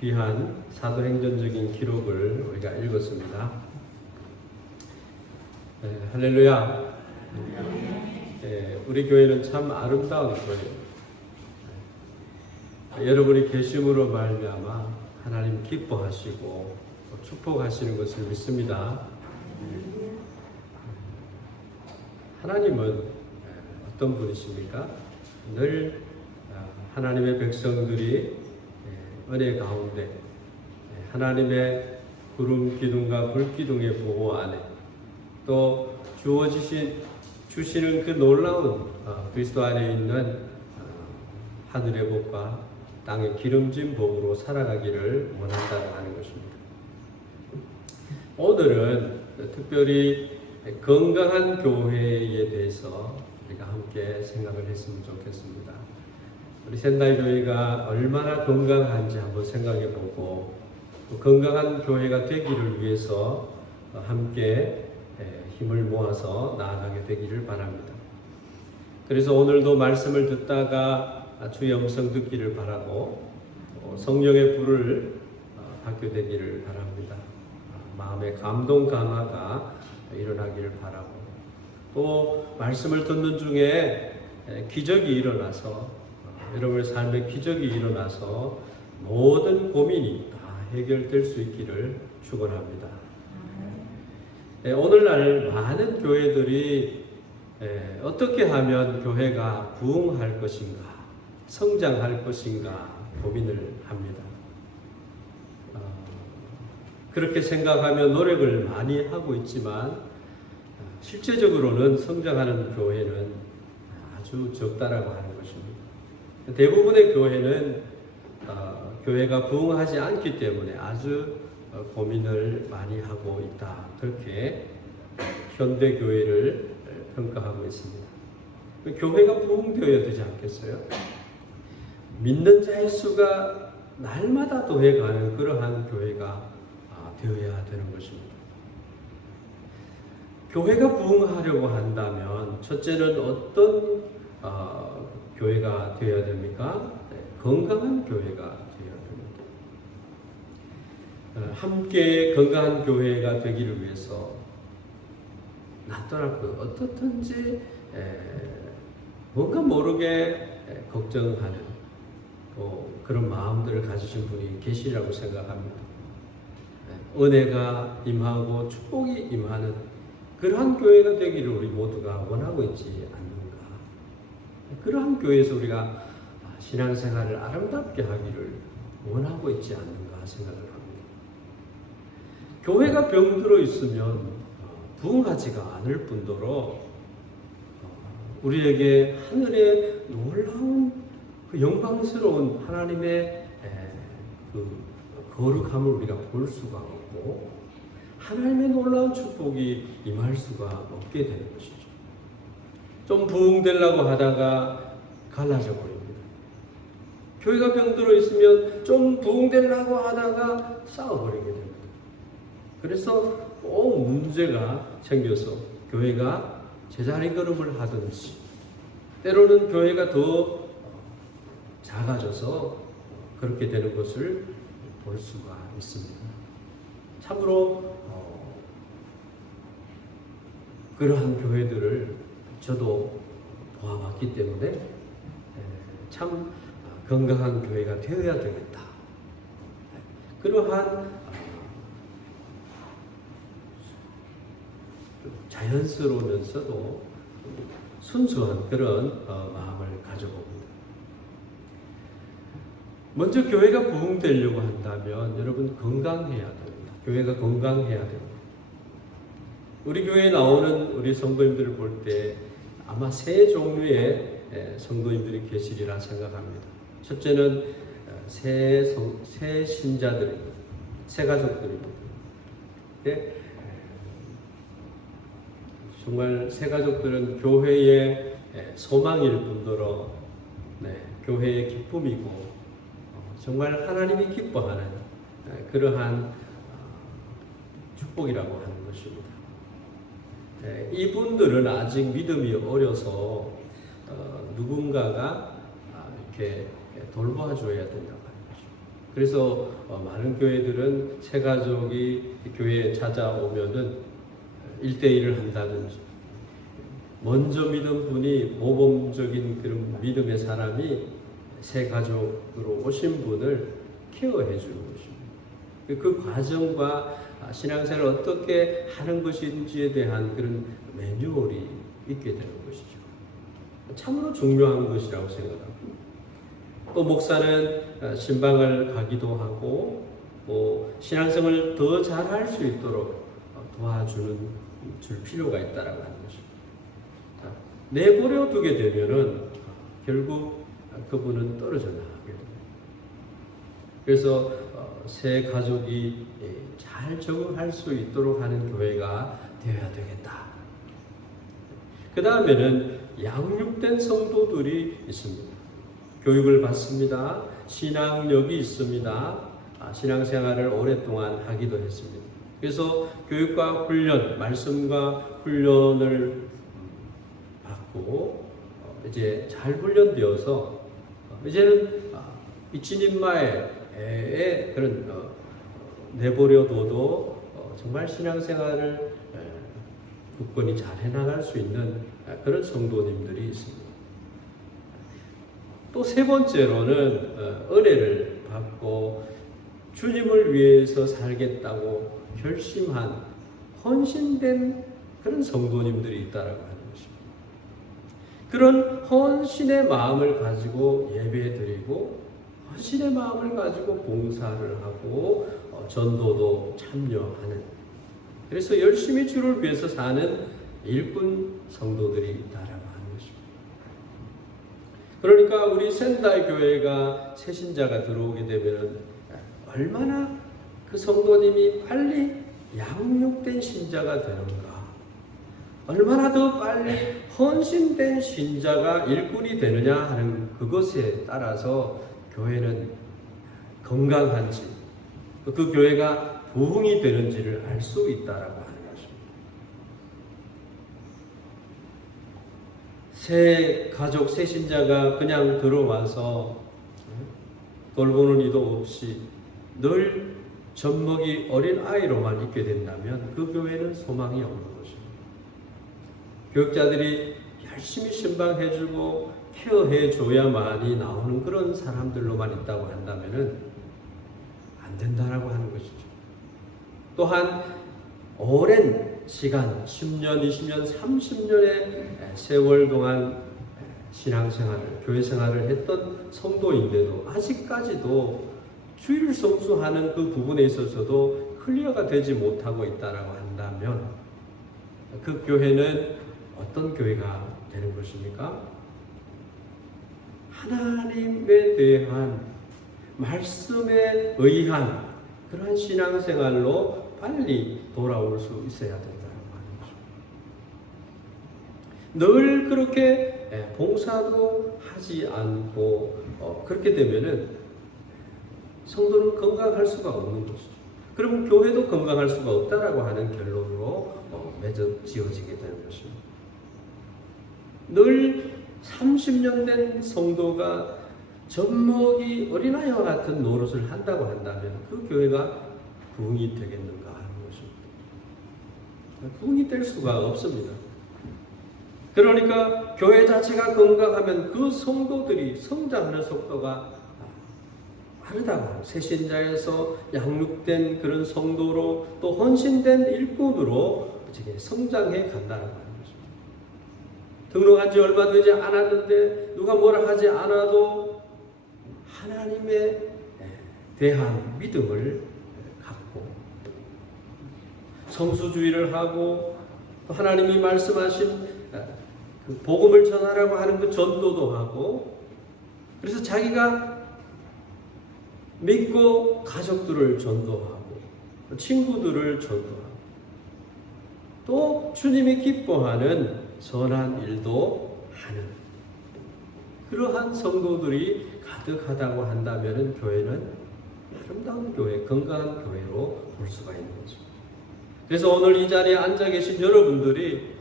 귀한 사도행전적인 기록을 우리가 읽었습니다. 할렐루야. 우리 교회는 참 아름다운 교회입니다. 여러분이 계심으로 말미암아 하나님 기뻐하시고 축복하시는 것을 믿습니다. 하나님은 어떤 분이십니까? 늘 하나님의 백성들이 은혜 가운데 하나님의 구름 기둥과 불 기둥의 보호 안에 또 주시는 그 놀라운 그리스도 안에 있는 하늘의 복과 땅의 기름진 복으로 살아가기를 원한다고 하는 것입니다. 오늘은 특별히 건강한 교회에 대해서 우리가 함께 생각을 했으면 좋겠습니다. 우리 샌다이 교회가 얼마나 건강한지 한번 생각해 보고 건강한 교회가 되기를 위해서 함께 힘을 모아서 나아가게 되기를 바랍니다. 그래서 오늘도 말씀을 듣다가 주의 음성 듣기를 바라고 성령의 불을 받게 되기를 바랍니다. 마음의 감동 강화가 일어나기를 바라고 또 말씀을 듣는 중에 기적이 일어나서 여러분의 삶에 기적이 일어나서 모든 고민이 다 해결될 수 있기를 축원합니다. 오늘날 많은 교회들이 어떻게 하면 교회가 부흥할 것인가, 성장할 것인가 고민을 합니다. 그렇게 생각하며 노력을 많이 하고 있지만 실제적으로는 성장하는 교회는 아주 적다라고 하는 것입니다. 대부분의 교회는 교회가 부흥하지 않기 때문에 아주 고민을 많이 하고 있다. 그렇게 현대 교회를 평가하고 있습니다. 교회가 부흥되어야 되지 않겠어요? 믿는 자의 수가 날마다 더해가는 그러한 교회가 되어야 되는 것입니다. 교회가 부흥하려고 한다면 첫째는 어떤 교회가 되어야 됩니까? 건강한 교회가 되어야 됩니다. 함께 건강한 교회가 되기를 위해서 나더라도 어떻든지 뭔가 모르게 걱정하는 그런 마음들을 가지신 분이 계시라고 생각합니다. 은혜가 임하고 축복이 임하는 그러한 교회가 되기를 우리 모두가 원하고 있지 않는가. 그러한 교회에서 우리가 신앙생활을 아름답게 하기를 원하고 있지 않는가 생각을 합니다. 교회가 병들어 있으면 부흥하지가 않을 뿐더러 우리에게 하늘의 놀라운 그 영광스러운 하나님의 그 거룩함을 우리가 볼 수가 없고 하나님의 놀라운 축복이 임할 수가 없게 되는 것이죠. 좀 부흥되려고 하다가 갈라져 버립니다. 교회가 병들어 있으면 좀 부흥되려고 하다가 싸워버리게 됩니다. 그래서 꼭 문제가 생겨서 교회가 제자리 걸음을 하든지 때로는 교회가 더 작아져서 그렇게 되는 것을 볼 수가 있습니다. 참으로 그러한 교회들을 저도 보아왔기 때문에 참 건강한 교회가 되어야 되겠다. 그러한 자연스러우면서도 순수한 그런 마음을 가져봅니다. 먼저 교회가 부흥되려고 한다면 여러분 건강해야 됩니다. 교회가 건강해야 됩니다. 우리 교회에 나오는 우리 성도님들을 볼 때 아마 세 종류의 성도님들이 계시리라 생각합니다. 첫째는 새 신자들입니다. 새 가족들입니다. 정말 새 가족들은 교회의 소망일 뿐더러 교회의 기쁨이고 정말 하나님이 기뻐하는 그러한 축복이라고 하는 것입니다. 이분들은 아직 믿음이 어려서 누군가가 이렇게 돌봐줘야 된다고 하는 것입니다. 그래서 많은 교회들은 새 가족이 교회에 찾아오면은 1대1을 한다든지, 먼저 믿은 분이 모범적인 그런 믿음의 사람이 새 가족으로 오신 분을 케어해 주는 것입니다. 그 과정과 신앙생활을 어떻게 하는 것인지에 대한 그런 매뉴얼이 있게 되는 것이죠. 참으로 중요한 것이라고 생각합니다. 또 목사는 신방을 가기도 하고 신앙생활을 더 잘할 수 있도록 도와줄 필요가 있다라고 하는 것입니다. 내버려 두게 되면은 결국 그분은 떨어져 나가게 됩니다. 그래서 새 가족이 잘 적응할 수 있도록 하는 교회가 되어야 되겠다. 그 다음에는 양육된 성도들이 있습니다. 교육을 받습니다. 신앙력이 있습니다. 신앙생활을 오랫동안 하기도 했습니다. 그래서 교육과 훈련, 말씀과 훈련을 받고 이제 잘 훈련되어서 이제는 이치님마에 그런 내버려둬도 정말 신앙생활을 굳건히 잘 해나갈 수 있는 그런 성도님들이 있습니다. 또 세 번째로는 은혜를 받고 주님을 위해서 살겠다고 결심한 헌신된 그런 성도님들이 있다라고 하는 것입니다. 그런 헌신의 마음을 가지고 예배드리고 헌신의 마음을 가지고 봉사를 하고 전도도 참여하는, 그래서 열심히 주를 위해서 사는 일꾼 성도들이 있다라고 하는 것입니다. 그러니까 우리 센다이 교회가 새신자가 들어오게 되면 얼마나 그 성도님이 빨리 양육된 신자가 되는가, 얼마나 더 빨리 헌신된 신자가 일꾼이 되느냐 하는 그것에 따라서 교회는 건강한지, 그 교회가 부흥이 되는지를 알 수 있다라고 하는 것입니다. 새 가족, 새 신자가 그냥 들어와서 돌보는 이도 없이 늘 젖먹이 어린 아이로만 있게 된다면 그 교회는 소망이 없는 것입니다. 교육자들이 열심히 신방해주고 케어해줘야만이 나오는 그런 사람들로만 있다고 한다면 안 된다라고 하는 것이죠. 또한 오랜 시간, 10년, 20년, 30년의 세월 동안 신앙생활을, 교회생활을 했던 성도인데도 아직까지도 주일을 성수하는 그 부분에 있어서도 클리어가 되지 못하고 있다라고 한다면 그 교회는 어떤 교회가 되는 것입니까? 하나님에 대한 말씀에 의한 그러한 신앙생활로 빨리 돌아올 수 있어야 된다는 말이죠. 늘 그렇게 봉사도 하지 않고 그렇게 되면은 성도는 건강할 수가 없는 것이죠. 그러면 교회도 건강할 수가 없다라고 하는 결론으로 맺어 지어지게 되는 것입니다. 늘 30년 된 성도가 젖먹이 어린아이와 같은 노릇을 한다고 한다면 그 교회가 부흥이 되겠는가 하는 것입니다. 부흥이 될 수가 없습니다. 그러니까 교회 자체가 건강하면 그 성도들이 성장하는 속도가 빠르다고, 새신자에서 양육된 그런 성도로 또 헌신된 일꾼으로 성장해 간다는 거예요. 등록한 지 얼마 되지 않았는데 누가 뭐라 하지 않아도 하나님에 대한 믿음을 갖고 성수주의를 하고 하나님이 말씀하신 그 복음을 전하라고 하는 그 전도도 하고, 그래서 자기가 믿고 가족들을 전도하고 친구들을 전도하고 또 주님이 기뻐하는 선한 일도 하는 그러한 성도들이 가득하다고 한다면 교회는 아름다운 교회, 건강한 교회로 볼 수가 있는 거죠. 그래서 오늘 이 자리에 앉아 계신 여러분들이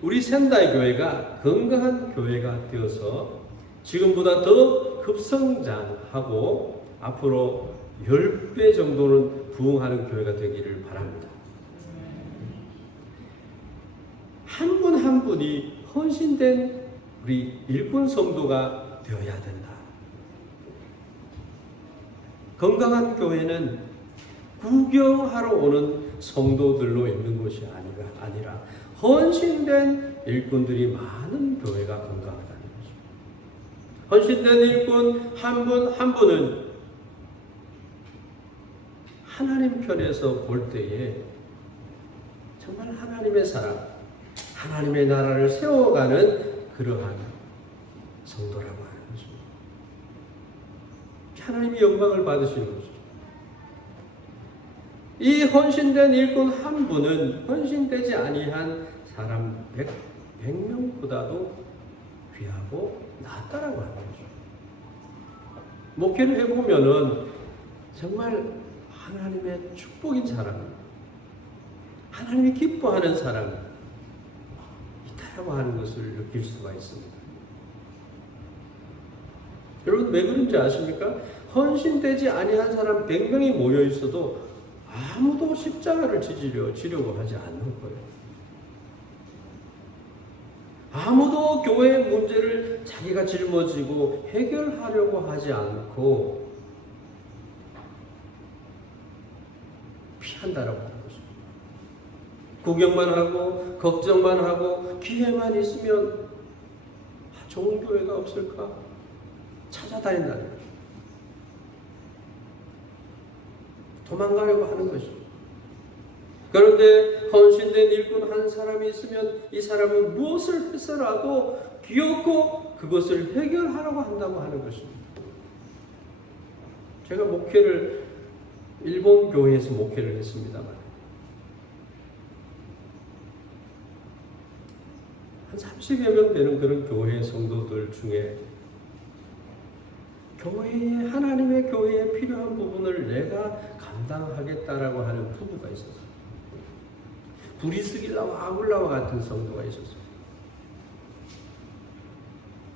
우리 센다이 교회가 건강한 교회가 되어서 지금보다 더 급성장하고 앞으로 10배 정도는 부흥하는 교회가 되기를 바랍니다. 한 분 한 분이 헌신된 우리 일꾼 성도가 되어야 된다. 건강한 교회는 구경하러 오는 성도들로 있는 것이 아니라 헌신된 일꾼들이 많은 교회가 건강하다는 것입니다. 헌신된 일꾼 한 분 한 분은 하나님 편에서 볼 때에 정말 하나님의 사람, 하나님의 나라를 세워가는 그러한 성도라고 하는 것입니다. 하나님이 영광을 받으시는 것이죠. 이 헌신된 일꾼 한 분은 헌신되지 아니한 사람 100명보다도 귀하고 낫다라고 하는 거죠. 목회를 해보면은 정말 하나님의 축복인 사람, 하나님이 기뻐하는 사람이 있다라고 하는 것을 느낄 수가 있습니다. 여러분 왜 그런지 아십니까? 헌신되지 아니한 사람 100명이 모여 있어도 아무도 십자가를 지려고 하지 않는 거예요. 아무도 교회의 문제를 자기가 짊어지고 해결하려고 하지 않고 피한다라고 하는 거죠. 구경만 하고 걱정만 하고 기회만 있으면 좋은 교회가 없을까 찾아다닌다는 거죠. 도망가려고 하는 것이죠. 그런데 헌신된 일꾼 한 사람이 있으면 이 사람은 무엇을 해서라도 기어코 그것을 해결하려고 한다고 하는 것입니다. 제가 목회를 일본 교회에서 목회를 했습니다만 한 30여 명 되는 그런 교회 성도들 중에 하나님의 교회에 필요한 부분을 내가 감당하겠다라고 하는 부부가 있었어요. 브리스길라와 아굴라와 같은 성도가 있었어요.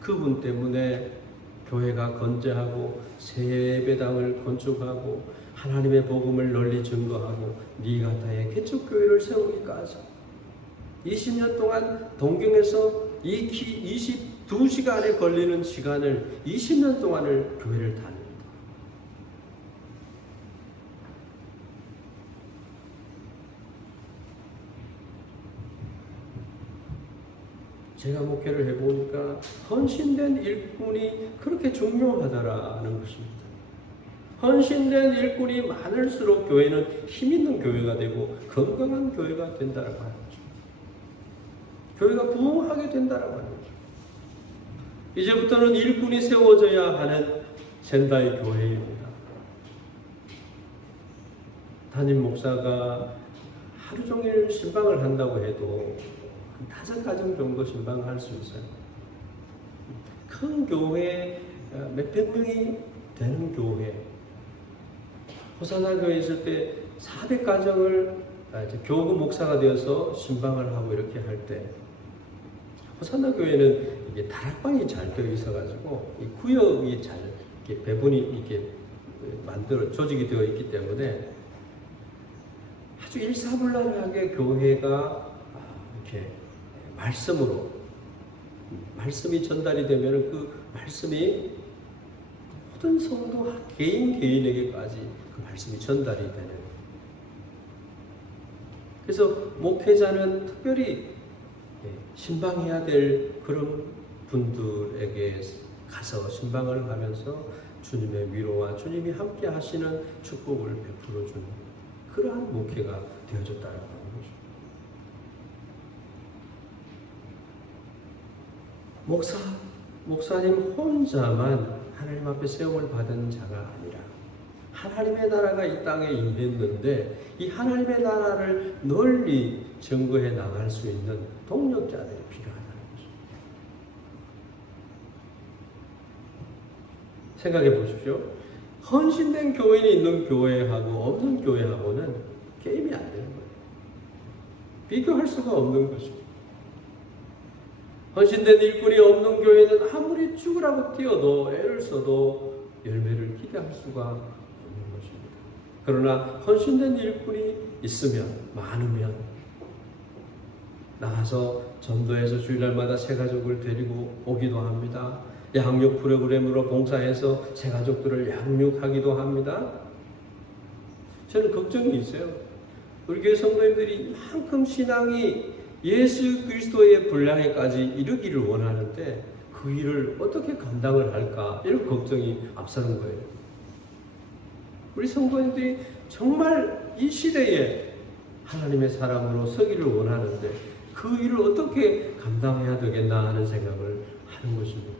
그분 때문에 교회가 건재하고 새 예배당을 건축하고 하나님의 복음을 널리 증거하고 니가타의 개척교회를 세우기까지 20년 동안 동경에서 22시간에 걸리는 시간을 20년 동안을 교회를 다닙니다. 제가 목회를 해보니까 헌신된 일꾼이 그렇게 중요하다라는 것입니다. 헌신된 일꾼이 많을수록 교회는 힘있는 교회가 되고 건강한 교회가 된다라고 하는 거죠. 교회가 부흥하게 된다라고 하는 거죠. 이제부터는 일꾼이 세워져야 하는 젠다이 교회입니다. 담임 목사가 하루 종일 신방을 한다고 해도 5가정 정도 신방할 수 있어요. 큰 교회 몇백 명이 되는 교회, 호사나 교회에 있을 때 400가정을 교구 목사가 되어서 신방을 하고 이렇게 할 때 호사나 교회는 이게 다락방이 잘 되어 있어가지고 이 구역이 잘 이렇게 배분이 이렇게 조직이 되어 있기 때문에 아주 일사불란하게 교회가 이렇게 말씀이 전달이 되면 그 말씀이 모든 성도 개인에게까지 그 말씀이 전달이 되는. 그래서 목회자는 특별히 신방해야 될 그런 분들에게 가서 신방을 하면서 주님의 위로와 주님이 함께 하시는 축복을 베풀어 주는 그러한 목회가 되어졌다고 하는 거죠. 목사님 혼자만 하나님 앞에 세움을 받은 자가 아니라 하나님의 나라가 이 땅에 임했는데 이 하나님의 나라를 널리 증거해 나갈 수 있는 동력자들이 필요하다는 것입니다. 생각해 보십시오. 헌신된 교인이 있는 교회하고 없는 교회하고는 게임이 안 되는 거예요. 비교할 수가 없는 것입니다. 헌신된 일꾼이 없는 교회는 아무리 죽으라고 뛰어도 애를 써도 열매를 기대할 수가 없는 것입니다. 그러나 헌신된 일꾼이 있으면, 많으면 나가서 전도해서 주일날마다 새 가족을 데리고 오기도 합니다. 양육 프로그램으로 봉사해서 새 가족들을 양육하기도 합니다. 저는 걱정이 있어요. 우리 교회 성도님들이 이만큼 신앙이 예수 그리스도의 분량에까지 이르기를 원하는데 그 일을 어떻게 감당을 할까, 이런 걱정이 앞서는 거예요. 우리 성도님들이 정말 이 시대에 하나님의 사람으로 서기를 원하는데 그 일을 어떻게 감당해야 되겠나 하는 생각을 하는 것입니다.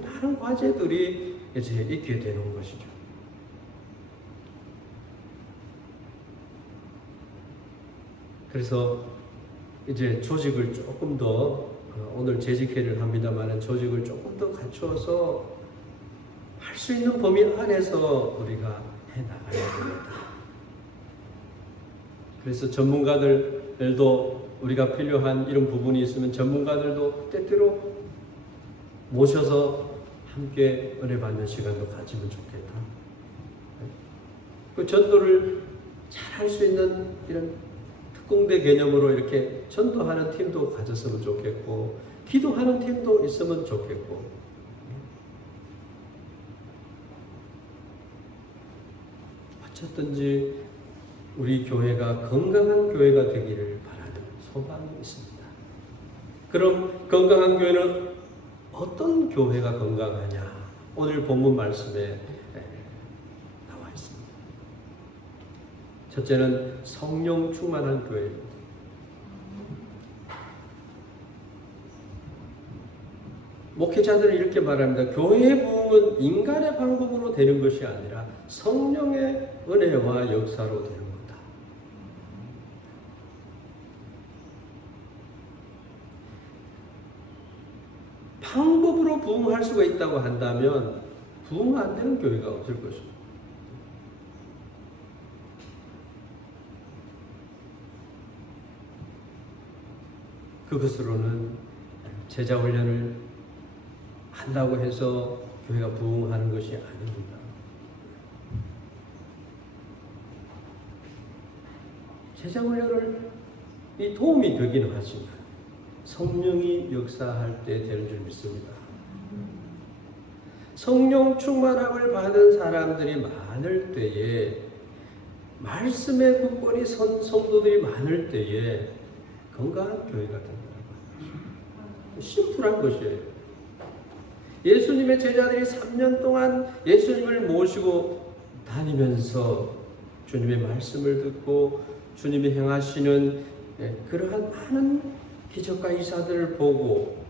많은 과제들이 이제 있게 되는 것이죠. 그래서 이제 조직을 조금 더, 오늘 재직회를 합니다만 조직을 조금 더 갖추어서 할 수 있는 범위 안에서 우리가 해나가야 됩니다. 그래서 전문가들도 우리가 필요한 이런 부분이 있으면 전문가들도 때때로 모셔서 함께 은혜 받는 시간도 가지면 좋겠다. 그 전도를 잘 할 수 있는 이런 특공대 개념으로 이렇게 전도하는 팀도 가졌으면 좋겠고, 기도하는 팀도 있으면 좋겠고, 어쨌든지 우리 교회가 건강한 교회가 되기를 바라는 소망이 있습니다. 그럼 건강한 교회는 어떤 교회가 건강하냐? 오늘 본문 말씀에 나와 있습니다. 첫째는 성령 충만한 교회입니다. 목회자들은 이렇게 말합니다. 교회의 부흥은 인간의 방법으로 되는 것이 아니라 성령의 은혜와 역사로 되는 거다. 방법으로 부흥할 수가 있다고 한다면 부흥 안 되는 교회가 없을 것입니다. 그것으로는 제자 훈련을 한다고 해서 교회가 부흥하는 것이 아닙니다. 제자 훈련을 이 도움이 되기는 하지만 성령이 역사할 때 되는 줄 믿습니다. 성령 충만함을 받은 사람들이 많을 때에, 말씀의 굳건히 선 성도들이 많을 때에 건강한 교회가 된다는 거예요. 심플한 것이에요. 예수님의 제자들이 3년 동안 예수님을 모시고 다니면서 주님의 말씀을 듣고 주님이 행하시는 그러한 많은 기적과 이사들을 보고,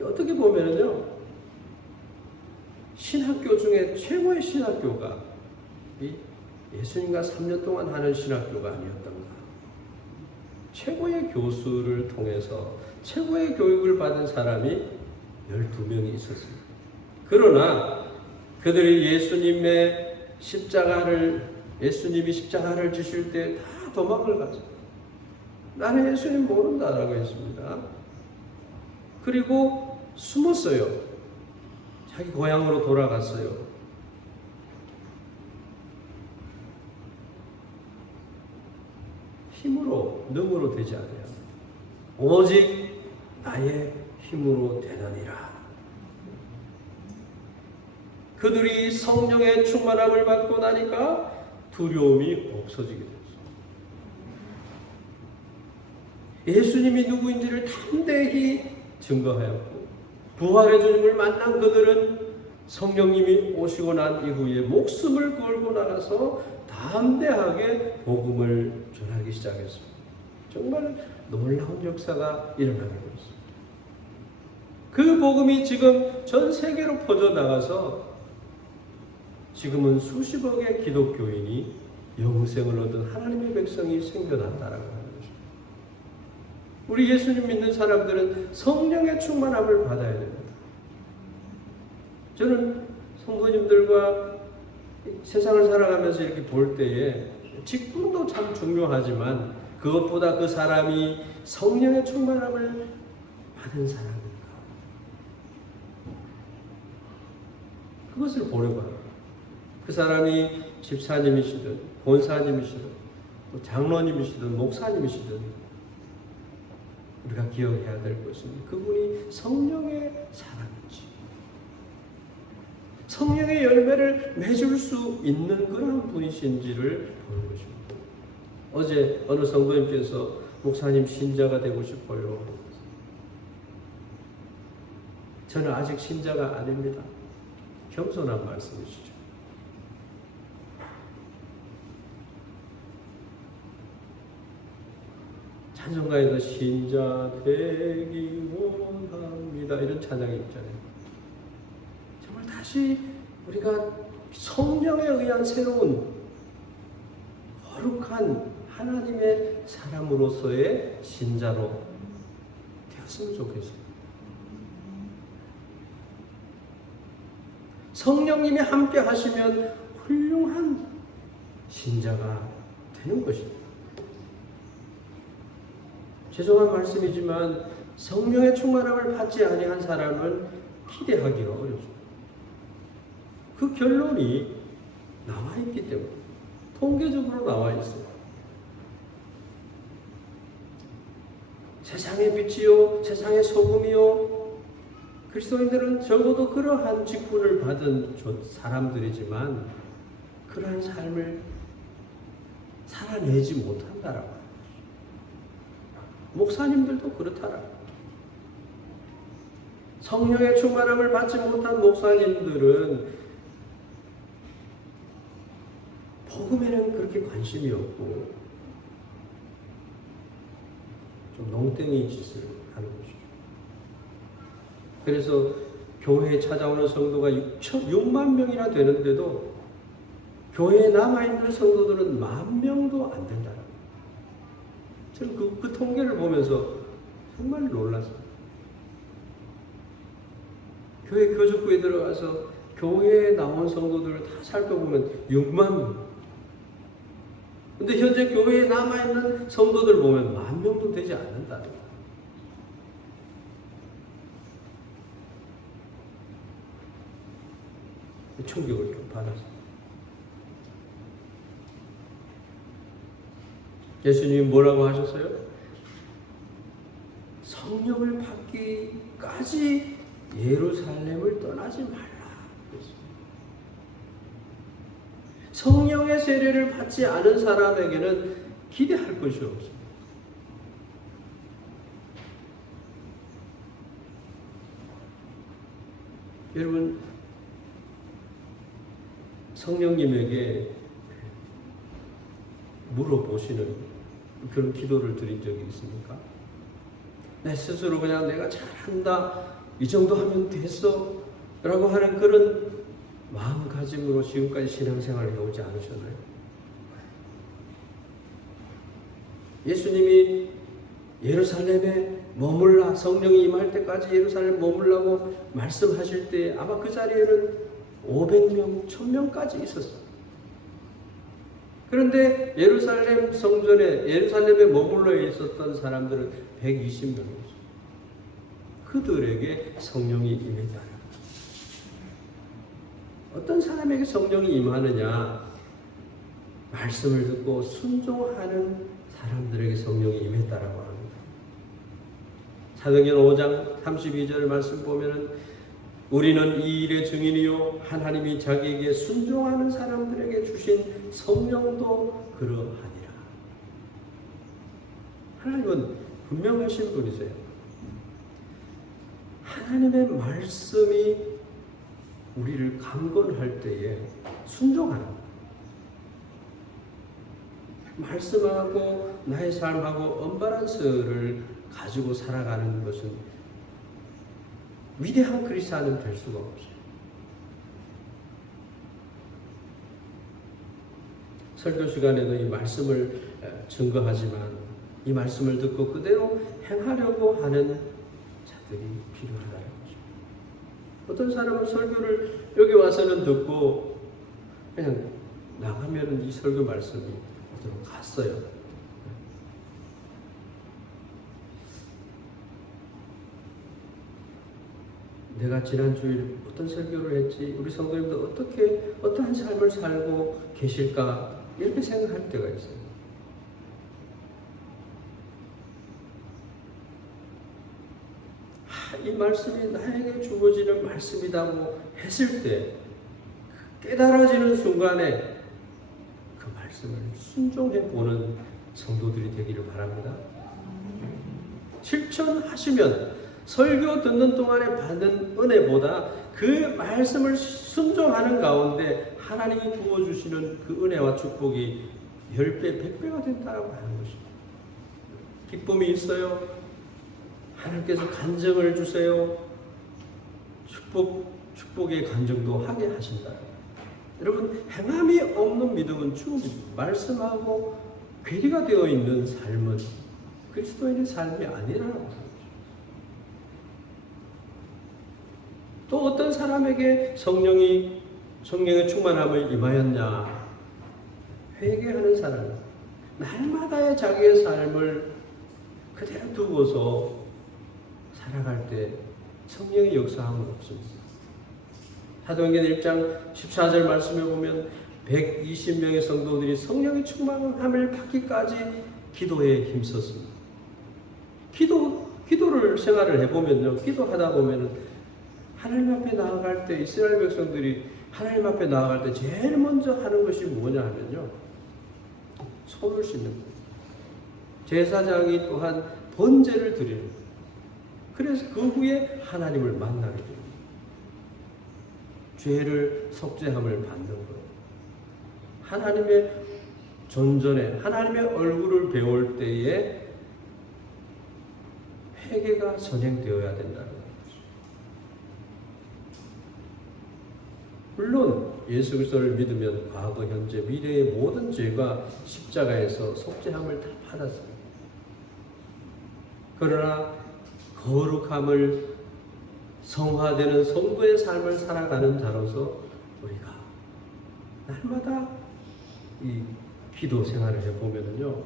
어떻게 보면요, 신학교 중에 최고의 신학교가 예수님과 3년 동안 하는 신학교가 아니었던가. 최고의 교수를 통해서 최고의 교육을 받은 사람이 12명이 있었습니다. 그러나 그들이 예수님이 십자가를 지실 때 다 도망을 가죠. 나는 예수님 모른다라고 했습니다. 그리고 숨었어요. 자기 고향으로 돌아갔어요. 힘으로, 능으로 되지 않아요. 오직 나의 힘으로 되느니라. 그들이 성령의 충만함을 받고 나니까 두려움이 없어지게 됐어요. 예수님이 누구인지를 담대히 증거하였고, 부활의 주님을 만난 그들은 성령님이 오시고 난 이후에 목숨을 걸고 나가서 담대하게 복음을 전하기 시작했습니다. 정말 놀라운 역사가 일어나게 되었습니다. 그 복음이 지금 전 세계로 퍼져나가서 지금은 수십억의 기독교인이 영생을 얻은 하나님의 백성이 생겨났다라고 하는 것입니다. 우리 예수님 믿는 사람들은 성령의 충만함을 받아야 됩니다. 저는 성도님들과 세상을 살아가면서 이렇게 볼 때에 직분도 참 중요하지만 그것보다 그 사람이 성령의 충만함을 받은 사람인가, 그것을 보려고 합니다. 그 사람이 집사님이시든 권사님이시든 또 장로님이시든 목사님이시든 우리가 기억해야 될 것은 그분이 성령의 사람인지, 성령의 열매를 맺을 수 있는 그런 분이신지를 보는 것입니다. 어제 어느 성도님께서 목사님 신자가 되고 싶어요. 저는 아직 신자가 아닙니다. 겸손한 말씀이시죠. 찬송가에도 신자 되기 원합니다 이런 찬양이 있잖아요. 정말 다시 우리가 성령에 의한 새로운 거룩한 하나님의 사람으로서의 신자로 되었으면 좋겠어요. 성령님이 함께 하시면 훌륭한 신자가 되는 것입니다. 죄송한 말씀이지만 성령의 충만함을 받지 아니한 사람은 기대하기가 어렵습니다. 그 결론이 나와 있기 때문에 통계적으로 나와 있어요. 세상의 빛이요 세상의 소금이요. 그리스도인들은 적어도 그러한 직분을 받은 사람들이지만 그러한 삶을 살아내지 못한다라고. 목사님들도 그렇다라고. 성령의 충만함을 받지 못한 목사님들은 복음에는 그렇게 관심이 없고 좀 농땡이 짓을 하는 것이죠. 그래서 교회에 찾아오는 성도가 6만 명이나 되는데도 교회에 남아있는 성도들은 10,000명도 안 된다라고. 저는 그 통계를 보면서 정말 놀랐어요. 교회 교적부에 들어가서 교회에 나온 성도들을 다 살펴보면 6만 명. 근데 현재 교회에 남아있는 성도들 보면 10,000명도 되지 않는다는 거예요. 충격을 좀 받았어요. 예수님이 뭐라고 하셨어요? 성령을 받기까지 예루살렘을 떠나지 말라. 성령의 세례를 받지 않은 사람에게는 기대할 것이 없습니다. 여러분, 성령님에게 물어보시는 그런 기도를 드린 적이 있습니까? 내 스스로 그냥 내가 잘한다, 이 정도 하면 됐어 라고 하는 그런 마음가짐으로 지금까지 신앙생활을 해오지 않으셨나요? 예수님이 예루살렘에 머물라, 성령이 임할 때까지 예루살렘 머물라고 말씀하실 때 아마 그 자리에는 500명, 1000명까지 있었어요. 그런데 예루살렘 성전에, 예루살렘에 머물러 있었던 사람들은 120명이었어요. 그들에게 성령이 임했다. 어떤 사람에게 성령이 임하느냐? 말씀을 듣고 순종하는 사람들에게 성령이 임했다라고 합니다. 사도행전 5장 32절 말씀 보면은 우리는 이 일의 증인이요 하나님이 자기에게 순종하는 사람들에게 주신 성령도 그러하니라. 하나님은 분명하신 분이세요. 하나님의 말씀이 우리를 강권할 때에 순종하는 거예요. 말씀하고 나의 삶하고 언밸런스를 가지고 살아가는 것은 위대한 그리스도인은 될 수가 없어요. 설교 시간에도 이 말씀을 증거하지만 이 말씀을 듣고 그대로 행하려고 하는 자들이 필요하다는 거죠. 어떤 사람은 설교를 여기 와서는 듣고 그냥 나가면 이 설교 말씀이 어디로 갔어요. 내가 지난 주일 어떤 설교를 했지? 우리 성도님들 어떻게 어떠한 삶을 살고 계실까? 이렇게 생각할 때가 있어요. 이 말씀이 나에게 주어지는 말씀이라고 했을 때 깨달아지는 순간에 그 말씀을 순종해 보는 성도들이 되기를 바랍니다. 실천하시면 설교 듣는 동안에 받는 은혜보다 그 말씀을 순종하는 가운데 하나님이 부어주시는 그 은혜와 축복이 10배, 100배가 된다고 하는 것입니다. 기쁨이 있어요. 하나님께서 간증을 주세요. 축복의 간증도 하게 하신다. 여러분, 행함이 없는 믿음은 말씀하고 괴리가 되어 있는 삶은 그리스도인의 삶이 아니라고 합니다. 또 어떤 사람에게 성령의 충만함을 임하였냐? 회개하는 사람, 날마다의 자기의 삶을 그대로 두고서 살아갈 때 성령의 역사함은 없습니다. 사도행전 1장 14절 말씀에 보면 120명의 성도들이 성령의 충만함을 받기까지 기도에 힘썼습니다. 기도를 생활을 해보면요, 기도하다 보면은 하나님 앞에 나아갈 때 이스라엘 백성들이 하나님 앞에 나아갈 때 제일 먼저 하는 것이 뭐냐 하면요, 손을 씻는 거예요. 제사장이 또한 번제를 드리는 거예요. 그래서 그 후에 하나님을 만나게 됩니다. 죄를 속죄함을 받는 것. 하나님의 존전에 하나님의 얼굴을 배울 때에 회개가 선행되어야 된다는 거죠. 물론 예수 그리스도를 믿으면 과거, 현재, 미래의 모든 죄가 십자가에서 속죄함을 다 받았습니다. 그러나 거룩함을 성화되는 성도의 삶을 살아가는 자로서 우리가 날마다 이 기도 생활을 해보면요,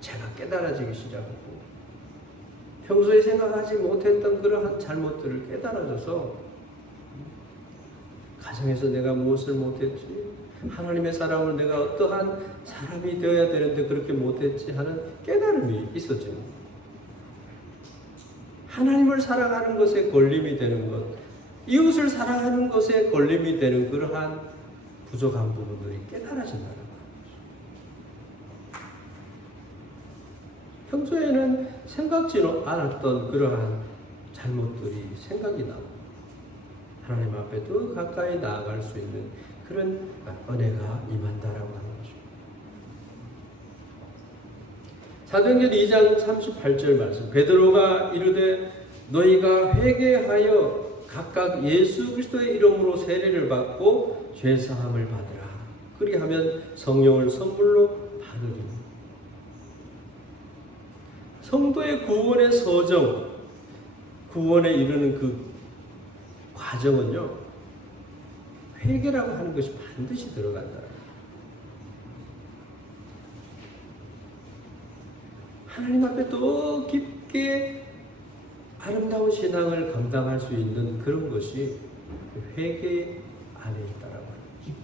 제가 깨달아지기 시작하고 평소에 생각하지 못했던 그러한 잘못들을 깨달아져서 가정에서 내가 무엇을 못했지, 하나님의 사람을 내가 어떠한 사람이 되어야 되는데 그렇게 못했지 하는 깨달음이 있어집니다. 하나님을 사랑하는 것에 걸림이 되는 것, 이웃을 사랑하는 것에 걸림이 되는 그러한 부족한 부분들이 깨달아진다는 거예요. 평소에는 생각지도 않았던 그러한 잘못들이 생각이 나고 하나님 앞에 더 가까이 나아갈 수 있는 그런 은혜가 임한다라고 하는 것입니다. 사도행전 2장 38절 말씀, 베드로가 이르되 너희가 회개하여 각각 예수 그리스도의 이름으로 세례를 받고 죄사함을 받으라. 그리하면 성령을 선물로 받으리니. 성도의 구원의 서정, 구원에 이르는 그 과정은요, 회개라고 하는 것이 반드시 들어간다. 하나님 앞에 더 깊게 아름다운 신앙을 감당할 수 있는 그런 것이 회개 안에 있다라고 합니다.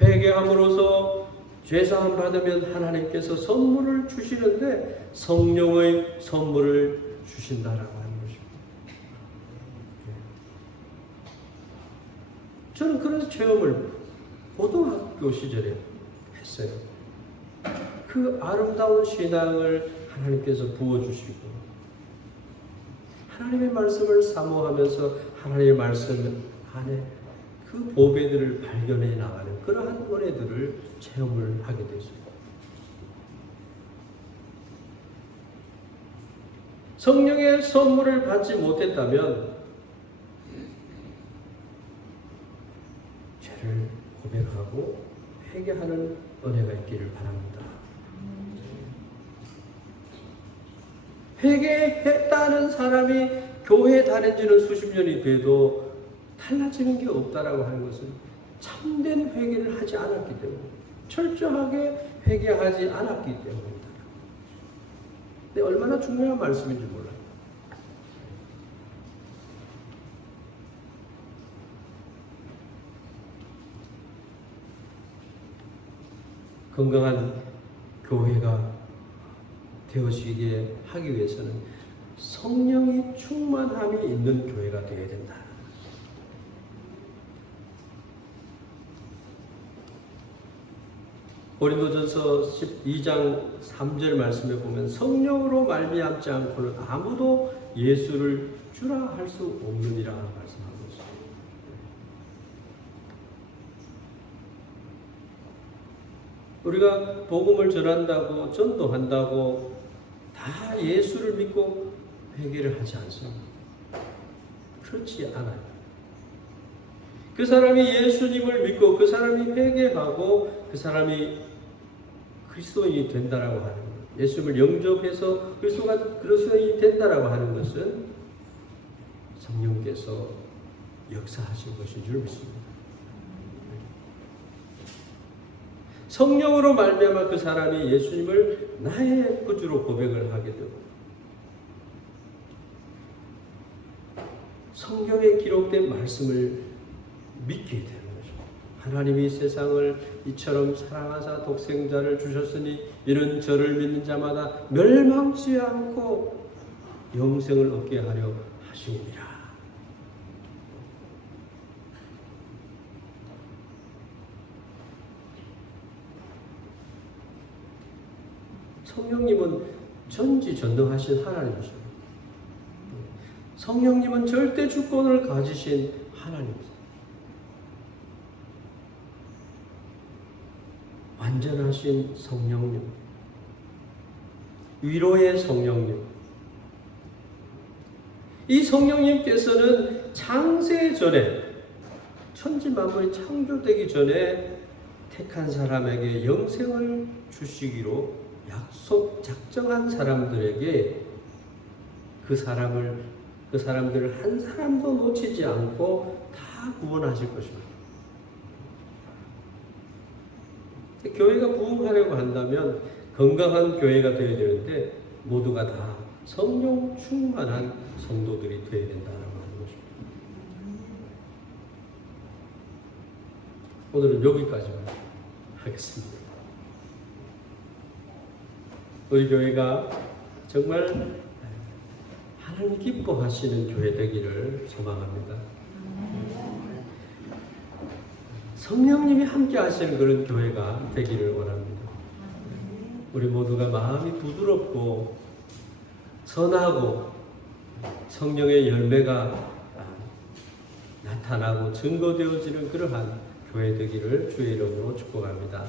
회개함으로써 죄사함 받으면 하나님께서 선물을 주시는데 성령의 선물을 주신다라고 하는 것입니다. 저는 그런 체험을 고등학교 시절에 했어요. 그 아름다운 신앙을 하나님께서 부어주시고 하나님의 말씀을 사모하면서 하나님의 말씀 안에 그 보배들을 발견해 나가는 그러한 은혜들을 체험을 하게 됐습니다. 성령의 선물을 받지 못했다면 죄를 고백하고 회개하는 은혜가 있기를 바랍니다. 회개했다는 사람이 교회에 다닌 지는 수십 년이 돼도 달라지는 게 없다라고 하는 것은 참된 회개를 하지 않았기 때문에, 철저하게 회개하지 않았기 때문이다. 근데 얼마나 중요한 말씀인지 몰라요. 건강한 교회가 되어지게 하기 위해서는 성령의 충만함이 있는 교회가 되어야 된다. 고린도전서 12장 3절 말씀에 보면 성령으로 말미암지 않고는 아무도 예수를 주라 할 수 없느니라 말씀하고 있습니다. 우리가 복음을 전한다고 전도한다고 다 예수를 믿고 회개를 하지 않습니다. 그렇지 않아요. 그 사람이 예수님을 믿고 그 사람이 회개하고 그 사람이 그리스도인이 된다라고 하는 것, 예수님을 영접해서 그리스도인이 된다라고 하는 것은 성령께서 역사하신 것인 줄 믿습니다. 성령으로 말미암아 그 사람이 예수님을 나의 구주로 고백을 하게 되고 성경에 기록된 말씀을 믿게 되는 거죠. 하나님이 세상을 이처럼 사랑하사 독생자를 주셨으니 이는 저를 믿는 자마다 멸망치 않고 영생을 얻게 하려 하심이니라. 성령님은 전지전능하신 하나님이십니다. 성령님은 절대 주권을 가지신 하나님이십니다. 완전하신 성령님, 위로의 성령님. 이 성령님께서는 창세 전에, 천지 만물이 창조되기 전에 택한 사람에게 영생을 주시기로 약속 작정한 사람들에게 그 사람들을 한 사람도 놓치지 않고 다 구원하실 것입니다. 교회가 부흥하려고 한다면 건강한 교회가 되어야 되는데 모두가 다 성령 충만한 성도들이 되어야 된다라고 하는 것입니다. 오늘은 여기까지만 하겠습니다. 우리 교회가 정말 하나님 기뻐하시는 교회 되기를 소망합니다. 성령님이 함께 하시는 그런 교회가 되기를 원합니다. 우리 모두가 마음이 부드럽고 선하고 성령의 열매가 나타나고 증거되어지는 그러한 교회 되기를 주의 이름으로 축복합니다.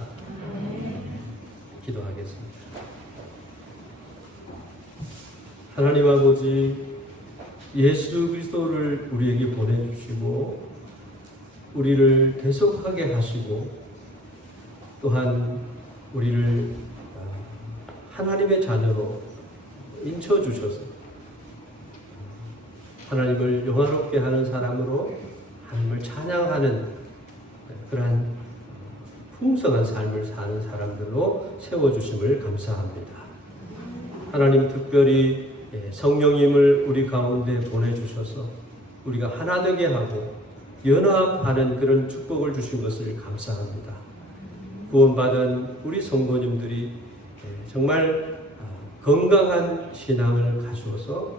기도하겠습니다. 하나님 아버지, 예수 그리스도를 우리에게 보내주시고 우리를 대속하게 하시고 또한 우리를 하나님의 자녀로 인쳐주셔서 하나님을 영화롭게 하는 사람으로 하나님을 찬양하는 그러한 풍성한 삶을 사는 사람들로 세워주심을 감사합니다. 하나님 특별히 성령님을 우리 가운데 보내주셔서 우리가 하나 되게 하고 연합하는 그런 축복을 주신 것을 감사합니다. 구원받은 우리 성도님들이 정말 건강한 신앙을 가져서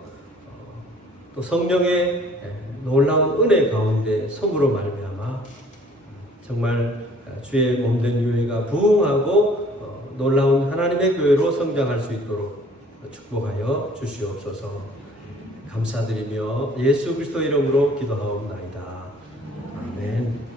또 성령의 놀라운 은혜 가운데 섬으로 말미암아 정말 주의 몸된 교회가 부흥하고 놀라운 하나님의 교회로 성장할 수 있도록 축복하여 주시옵소서. 감사드리며 예수 그리스도 이름으로 기도하옵나이다. 아멘.